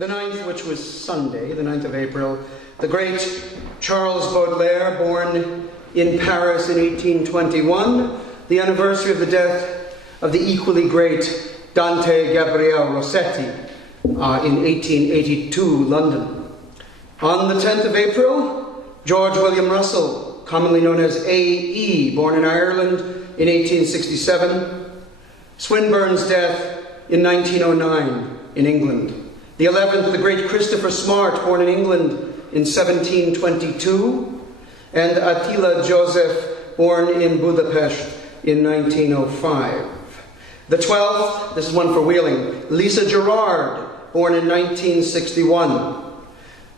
The 9th, which was Sunday, the 9th of April, the great Charles Baudelaire, born in Paris in 1821, the anniversary of the death of the equally great Dante Gabriel Rossetti in 1882, London. On the 10th of April, George William Russell, commonly known as A.E., born in Ireland in 1867, Swinburne's death in 1909 in England. The 11th, the great Christopher Smart, born in England in 1722, and Attila Joseph, born in Budapest in 1905. The 12th, this is one for Wheeling, Lisa Gerard, born in 1961.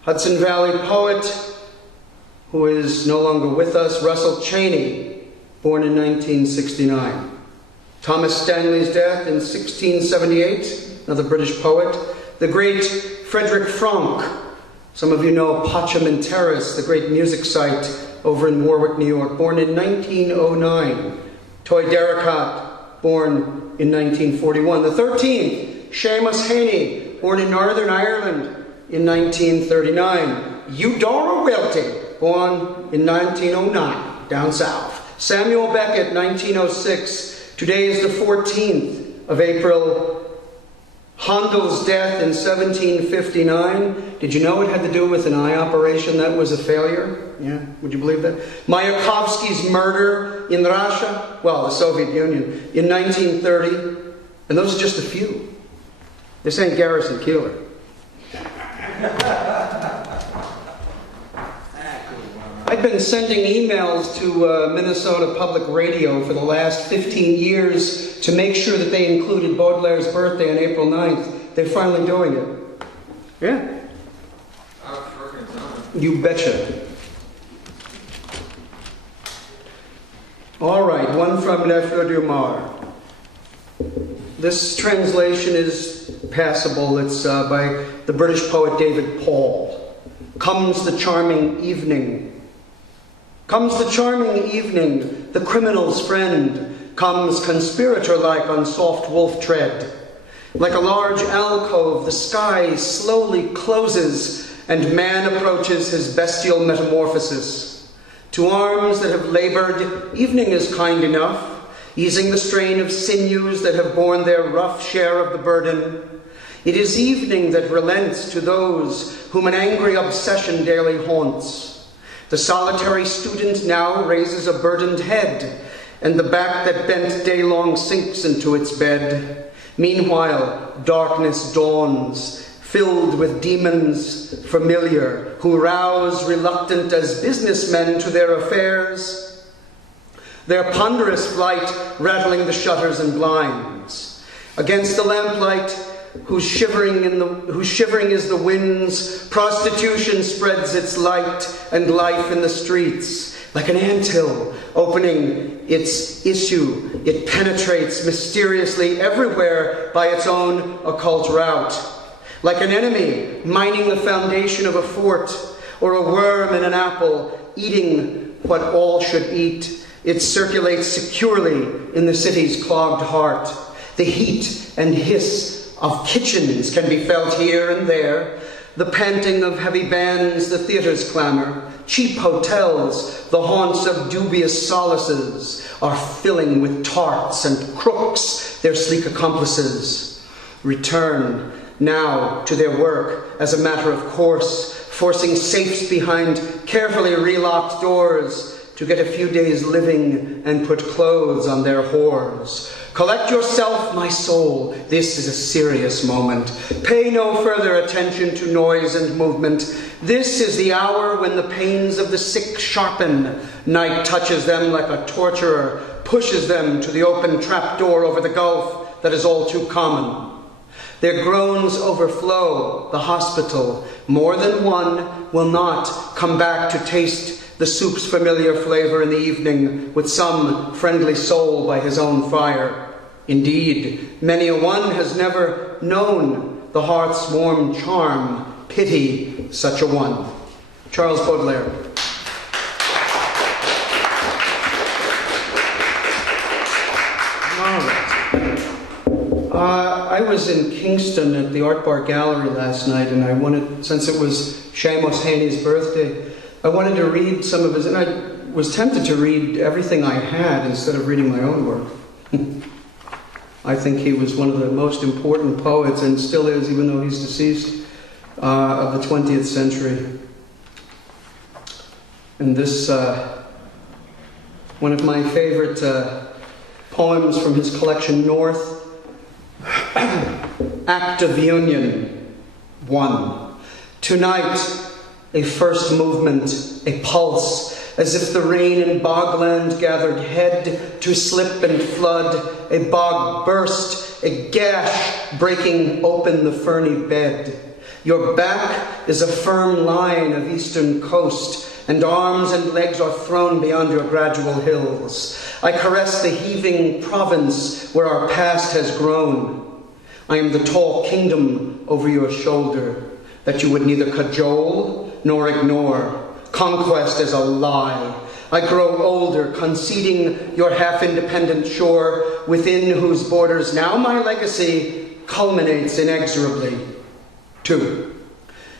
Hudson Valley poet, who is no longer with us, Russell Cheney, born in 1969. Thomas Stanley's death in 1678, another British poet. The great Frederick Franck, some of you know Potsdam Terrace, the great music site over in Warwick, New York, born in 1909. Toy Derricotte, born in 1941. The 13th, Seamus Heaney, born in Northern Ireland in 1939. Eudora Welty, born in 1909, down south. Samuel Beckett, 1906. Today is the 14th of April. Handel's death in 1759. Did you know it had to do with an eye operation that was a failure? Yeah, would you believe that? Mayakovsky's murder in Russia, well, the Soviet Union, in 1930. And those are just a few. This ain't Garrison Keillor. I've been sending emails to Minnesota Public Radio for the last 15 years to make sure that they included Baudelaire's birthday on April 9th. They're finally doing it. Yeah. You betcha. All right, one from Le Fleur du Mar. This translation is passable. It's by the British poet David Paul. Comes the charming evening. Comes the charming evening, the criminal's friend, comes conspirator-like on soft wolf tread. Like a large alcove, the sky slowly closes, and man approaches his bestial metamorphosis. To arms that have labored, evening is kind enough, easing the strain of sinews that have borne their rough share of the burden. It is evening that relents to those whom an angry obsession daily haunts. The solitary student now raises a burdened head, and the back that bent day-long sinks into its bed. Meanwhile, darkness dawns, filled with demons familiar, who rouse reluctant as businessmen to their affairs, their ponderous flight rattling the shutters and blinds. Against the lamplight, whose shivering is the wind's, prostitution spreads its light and life in the streets. Like an anthill opening its issue, it penetrates mysteriously everywhere by its own occult route. Like an enemy mining the foundation of a fort, or a worm in an apple eating what all should eat, it circulates securely in the city's clogged heart. The heat and hiss of kitchens can be felt here and there, the panting of heavy bands, the theater's clamor. Cheap hotels, the haunts of dubious solaces, are filling with tarts and crooks, their sleek accomplices. Return now to their work as a matter of course, forcing safes behind carefully relocked doors to get a few days' living and put clothes on their whores. Collect yourself, my soul. This is a serious moment. Pay no further attention to noise and movement. This is the hour when the pains of the sick sharpen. Night touches them like a torturer, pushes them to the open trapdoor over the gulf that is all too common. Their groans overflow the hospital. More than one will not come back to taste the soup's familiar flavor in the evening with some friendly soul by his own fire. Indeed, many a one has never known the heart's warm charm. Pity such a one. Charles Baudelaire. All right. I was in Kingston at the Art Bar Gallery last night, and I wanted, since it was Seamus Heaney's birthday, I wanted to read some of his, and I was tempted to read everything I had instead of reading my own work. I think he was one of the most important poets, and still is, even though he's deceased, of the 20th century. And this, one of my favorite poems from his collection, North, Act of Union, 1. Tonight, a first movement, a pulse, as if the rain in bogland gathered head to slip and flood, a bog burst, a gash breaking open the ferny bed. Your back is a firm line of eastern coast, and arms and legs are thrown beyond your gradual hills. I caress the heaving province where our past has grown. I am the tall kingdom over your shoulder that you would neither cajole nor ignore. Conquest is a lie. I grow older, conceding your half-independent shore, within whose borders now my legacy culminates inexorably. 2.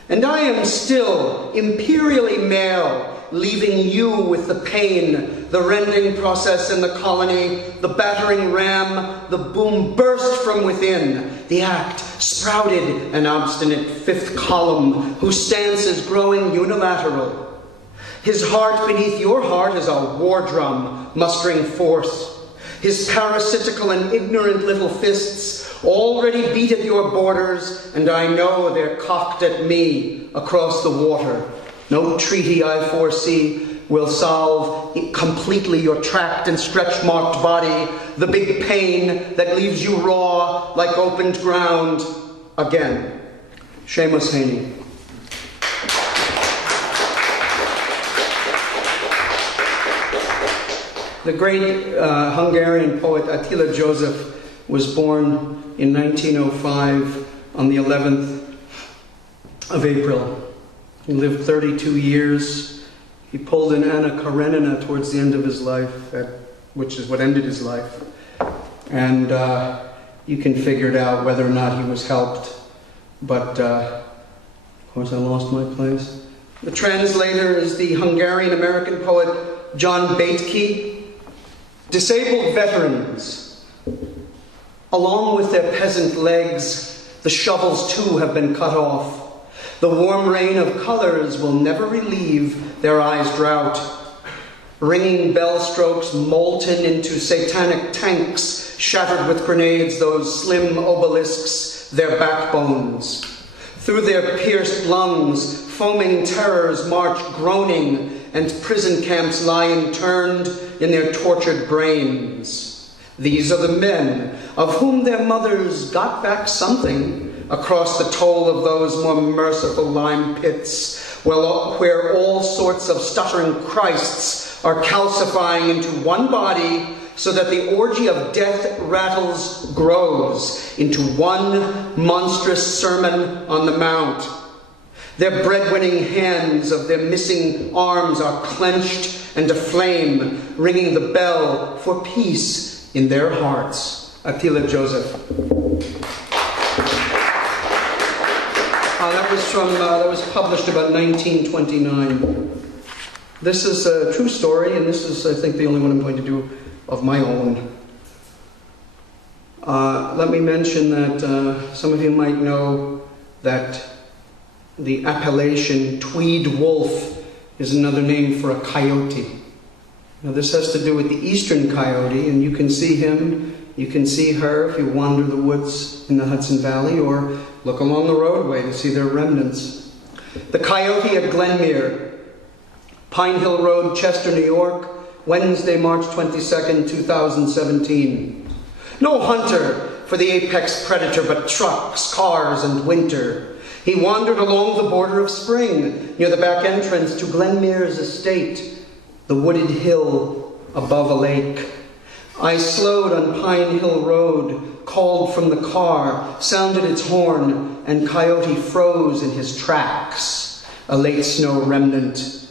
And I am still imperially male, leaving you with the pain, the rending process in the colony, the battering ram, the boom burst from within, the act sprouted an obstinate fifth column whose stance is growing unilateral. His heart beneath your heart is a war drum mustering force. His parasitical and ignorant little fists already beat at your borders, and I know they're cocked at me across the water. No treaty I foresee will solve completely your tracked and stretch-marked body, the big pain that leaves you raw like opened ground again. Seamus Heaney. The great Hungarian poet Attila József was born in 1905 on the 11th of April. He lived 32 years. He pulled an Anna Karenina towards the end of his life, which is what ended his life. And you can figure it out whether or not he was helped. But, of course, I lost my place. The translator is the Hungarian-American poet John Baitke. Disabled veterans, along with their peasant legs, the shovels too have been cut off. The warm rain of colors will never relieve their eyes' drought. Ringing bell strokes molten into satanic tanks, shattered with grenades, those slim obelisks, their backbones. Through their pierced lungs, foaming terrors march groaning, and prison camps lie interned in their tortured brains. These are the men of whom their mothers got back something across the toll of those more merciful lime pits, where all sorts of stuttering Christs are calcifying into one body, so that the orgy of death rattles grows into one monstrous Sermon on the Mount. Their bread-winning hands of their missing arms are clenched and aflame, ringing the bell for peace in their hearts. Attila József. That was published about 1929. This is a true story, and this is, I think, the only one I'm going to do of my own. Let me mention that some of you might know that the appellation Tweed Wolf is another name for a coyote. Now this has to do with the eastern coyote, and you can see him, you can see her if you wander the woods in the Hudson Valley, or look along the roadway to see their remnants. The coyote at Glenmere, Pine Hill Road, Chester, New York, Wednesday, March 22nd, 2017. No hunter for the apex predator, but trucks, cars, and winter. He wandered along the border of spring, near the back entrance to Glenmere's estate, the wooded hill above a lake. I slowed on Pine Hill Road, called from the car, sounded its horn, and coyote froze in his tracks, a late snow remnant.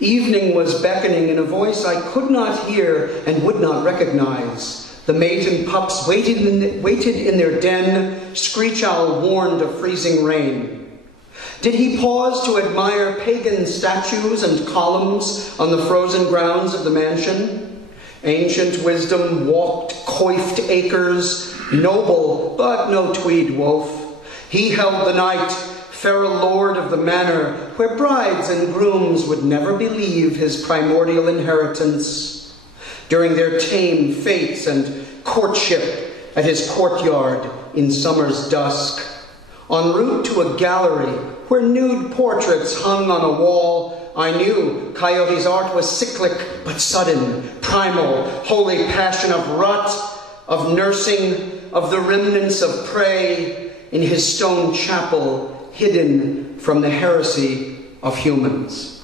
Evening was beckoning in a voice I could not hear and would not recognize. The maiden pups waited in their den, screech owl warned of freezing rain. Did he pause to admire pagan statues and columns on the frozen grounds of the mansion? Ancient wisdom walked coiffed acres, noble but no Tweed Wolf. He held the night, feral lord of the manor, where brides and grooms would never believe his primordial inheritance. During their tame fates and courtship at his courtyard in summer's dusk, en route to a gallery where nude portraits hung on a wall, I knew Coyote's art was cyclic but sudden, primal, holy passion of rut, of nursing, of the remnants of prey in his stone chapel, hidden from the heresy of humans.